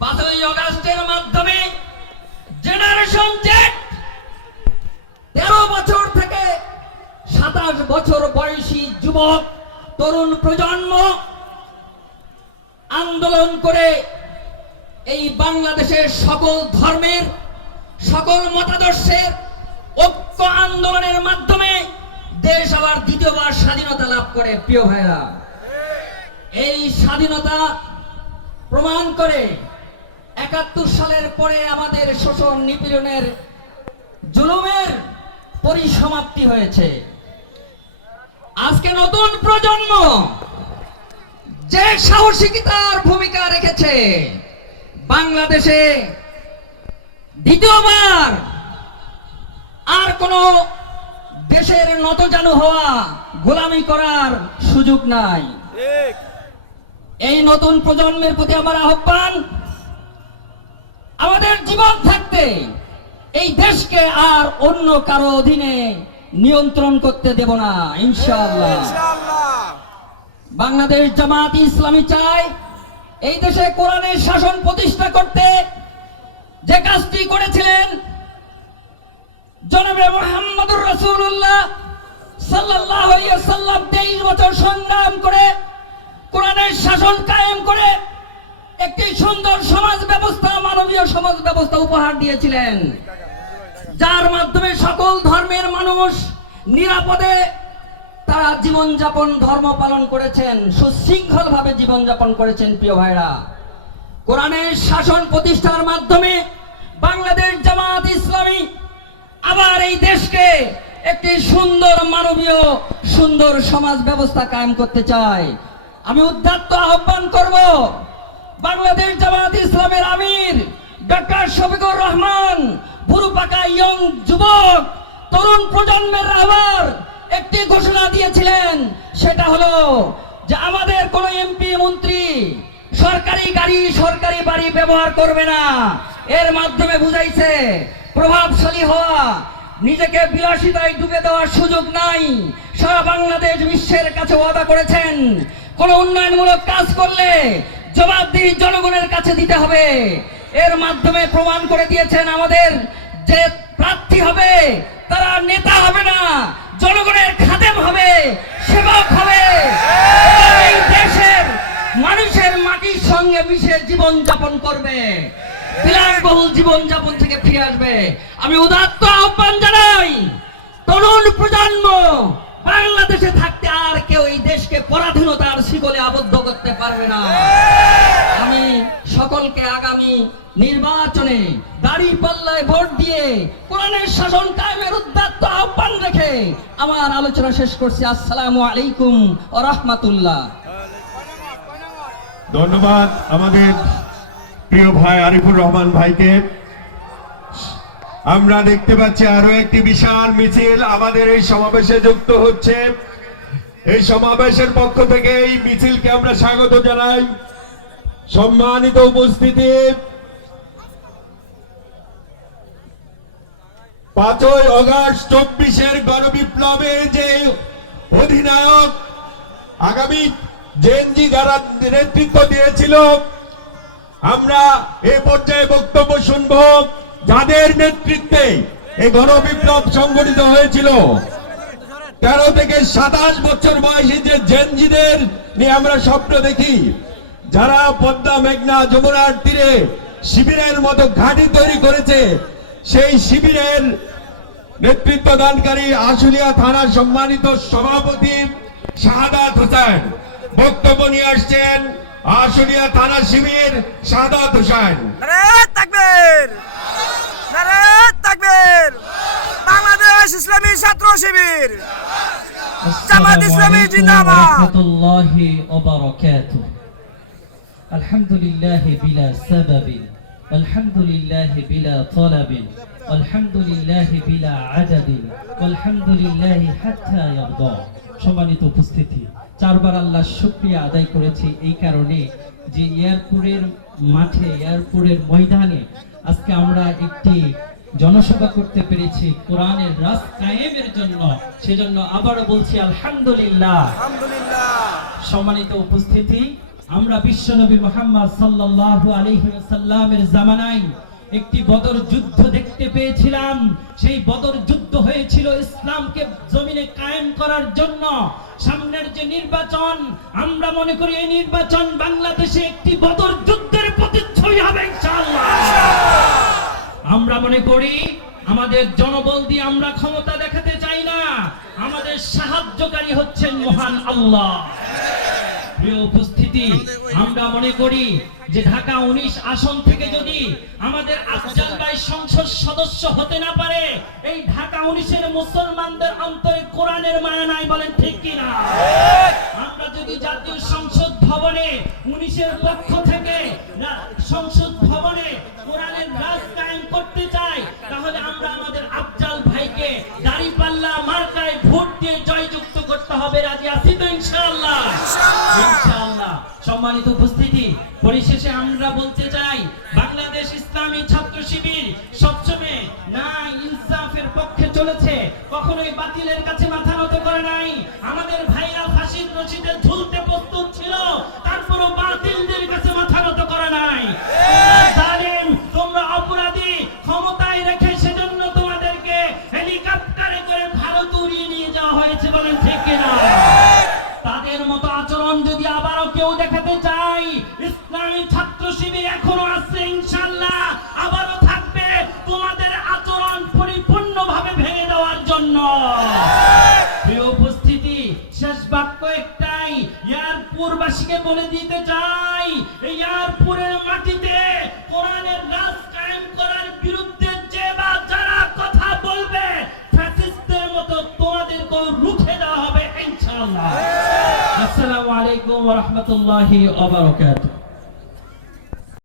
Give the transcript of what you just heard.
পাঁচই অগাস্টের মাধ্যমে জেনারেশন জেট তেরো বছর থেকে সাতাশ বছর বয়সী যুবক তরুণ প্রজন্ম আন্দোলন করে এই বাংলাদেশের সকল ধর্মের সকল মতাদর্শের ঐক্য আন্দোলনের মাধ্যমে দেশ আবার দ্বিতীয়বার স্বাধীনতা লাভ করে প্রিয় ভাইরা এই স্বাধীনতা প্রমাণ করে একাত্তর সালের পরে আমাদের শোষণ নিপীড়নের জুলুমের পরিসমাপ্তি হয়েছে। আজকে নতুন প্রজন্ম যে সাহসিকতার ভূমিকা রেখেছে, বাংলাদেশে দ্বিতীয়বার আর কোন দেশের নতজানু হওয়া গোলামি করার সুযোগ নাই। এই নতুন প্রজন্মের প্রতি আমার আহ্বান আমাদের জীবন থাকতে এই দেশকে আর অন্য কারও অধীনে নিয়ন্ত্রণ করতে দেব না ইনশাআল্লাহ। বাংলাদেশ জামাত ইসলামী চায় এই দেশে কোরআনের শাসন প্রতিষ্ঠা করতে। যে কাজটি করেছিলেন জনাবে মোহাম্মদুর রাসূলুল্লাহ সাল্লাল্লাহু আলাইহি সাল্লাম 23 বছর সংগ্রাম করে কোরআনের শাসন কায়েম করে একটি সুন্দর সমাজ ব্যবস্থা, মানবীয় সমাজ ব্যবস্থা উপহার দিয়েছিলেন। যার মাধ্যমে সকল ধর্মের মানুষ নিরাপদে তারা জীবনযাপন, ধর্ম পালন করেছেন সুশৃঙ্খল ভাবে জীবনযাপন করেছেন, প্রিয় ভাইরা কোরআনের শাসন প্রতিষ্ঠার মাধ্যমে বাংলাদেশ জামাত ইসলামী আবার এই দেশকে একটি সুন্দর মানবীয়, সুন্দর সমাজ ব্যবস্থা কায়েম করতে চায়। আমি উদ্যাত্ত আহ্বান করব। বাংলাদেশ জামাত ইসলামের আমির ডক্টর শফিকুর রহমান বুড়ু পাকা ইয়ং যুবক, তরুণ প্রজন্মের আবার একটি ঘোষণা দিয়েছিলেন। সেটা হলো যে আমাদের কোন এমপি, মন্ত্রী সরকারি গাড়ি, সরকারি বাড়ি ব্যবহার করবে না। এর মাধ্যমে বুঝাইছে, প্রভাবশালী হওয়া, নিজেকে বিলাসিতায় ডুবে দেওয়ার সুযোগ নাই। সারা বাংলাদেশ বিশ্বের কাছে ওয়াদা করেছেন কোন উন্নয়নমূলক কাজ করলে জবাবদিহি জনগণের কাছে দিতে হবে। এর মাধ্যমে প্রমাণ করে দিয়েছেন আমাদের যে প্রার্থী হবে, তারা নেতা হবে না, জনগণের খাদেম হবে, সেবক হবে। এই দেশের মানুষের মাটির সঙ্গে মিশে জীবন যাপন করবে। বিলাসবহুল জীবন যাপন থেকে ফিরে আসবে। আমি উদাত্ত আহ্বান জানাই, তরুণ প্রজন্ম বাংলাদেশে থাকতে আর কেউ এই দেশকে পরাধীনতার শিকলে আবদ্ধ করতে পারবে না। আমি সকলকে আগামী নির্বাচনে দাড়ি পাল্লায় ভোট দিয়ে কোরআনের শাসন কায়েমের উদ্যাত্ত আহ্বান রেখে আমার আলোচনা শেষ করছি। আসসালামু আলাইকুম ও রহমাতুল্লাহ। ধন্যবাদ আমাদের প্রিয় ভাই আরিফুর রহমান ভাইকে। আমরা দেখতে পাচ্ছি আরও একটি বিশাল মিছিল। আমাদের এই সমাবেশে যুক্ত হচ্ছে। এই সমাবেশের পক্ষ থেকে এই মিছিলকে আমরা স্বাগত জানাই। সম্মানিত উপস্থিতি। পাঁচই অগস্ট চব্বিশের গণবিপ্লবের যে অধিনায়ক আগামী জেনজি যারা নেতৃত্ব দিয়েছিল, আমরা এ পর্যায়ে বক্তব্য শুনব। যাদের নেতৃত্বে এই গণবিপ্লব সংগঠিত হয়েছিল, তেরো থেকে সাতাশ বছর বয়সী যে জেনজিদের নিয়ে আমরা স্বপ্ন দেখি, যারা পদ্মা, মেঘনা, যমুনার তীরে শিবিরের মতো ঘাঁটি তৈরি করেছে, সেই শিবিরের নেতৃত্ব দানকারী আশুলিয়া থানার সম্মানিত সভাপতি শাহাদাত হোসেন বক্তব্য নিয়ে আসছেন। আশুলিয়া থানা শিবির শাহাদাত হোসেন নারে তাকবীর নারে তাকবীর বাংলাদেশ ইসলামী ছাত্র শিবির জামাত السلام ইসলামী عليكم জিন্দাবাদ ورحمة الله وبركاته الحمد لله بلا سبب والحمد لله بلا طلب والحمد لله بلا عدد والحمد لله حتى يرضى সম্মানিত উপস্থিতি চারবার আল্লাহ শুক্রিয়া আদায় করেছি এই কারণে যে এয়ারপোর্টের মাঠে এয়ারপোর্টের ময়দানে আজকে আমরা একটি জনসভা করতে পেরেছি কোরআনের রাস কায়েমের জন্য। সেজন্য আবারও বলছি আলহামদুলিল্লাহ। আলহামদুলিল্লাহ। সম্মানিত উপস্থিতি আমরা বিশ্বনবী মোহাম্মদ সাল্লাল্লাহু আলাইহি ওয়াসাল্লামের জামানায় একটি বদর যুদ্ধ দেখতে পেয়েছিলাম। সেই বদর যুদ্ধ হয়েছিল ইসলামকে জমিনে কায়েম করার জন্য। সামনের যে নির্বাচন, আমরা মনে করি এই নির্বাচন বাংলাদেশে একটি বদর যুদ্ধের প্রতিচ্ছবি হবে আমরা মনে করি আমাদের জনবল দিয়ে আমরা ক্ষমতা দেখাতে চাই না। আমাদের সাহায্যকারী হচ্ছেন মহান আল্লাহ। প্রিয় উপস্থিতি আমরা মনে করি যে ঢাকা উনিশ আসন থেকে যদি আমাদের আফজাল ভাই সংসদ সদস্য হতে না পারে, এই ঢাকা উনিশের মুসলমানদের অন্তরে কোরআনের মায়া নাই বলেন ঠিক কিনা? আমরা যদি জাতীয় সংসদ ভবনে উনিশের পক্ষ থেকে সংসদ ভবনে কোরআনের রাজ কায়েম করতে চাই, তাহলে আমরা আমাদের আফজাল ভাইকে দাড়িপাল্লা মার্কায় ভোট দিয়ে জয়যুক্ত করতে হবে। রাজি আছি তো ইনশাআল্লাহ? ইনশাআল্লাহ। সম্মানিত উপস্থিতি, পরিশেষে আমরা বলতে চাই, বাংলাদেশ ইসলামী ছাত্র শিবির সবসময় না ইনসাফের পক্ষে চলেছে, কখনোই বাতিলের কাছে মাথা নত করে নাই। আমাদের ভাইরা ফাঁসির রশিদে ঝুলতে প্রস্তুত ছিল, তারপরও বাতিলদের কাছে ইয়ারপুরবাসীকে বলে দিতে চাই এই ইয়ারপুরের মাটিতে কোরআনের রাজ কায়েম করার বিরুদ্ধে যে বা যারা কথা বলবে ফ্যাসিস্টদের মতো তোমাদেরকেও রুখে দেওয়া হবে ইনশাআল্লাহ। আসসালামু আলাইকুম ওয়া রাহমাতুল্লাহি ওয়া বারাকাতুহু।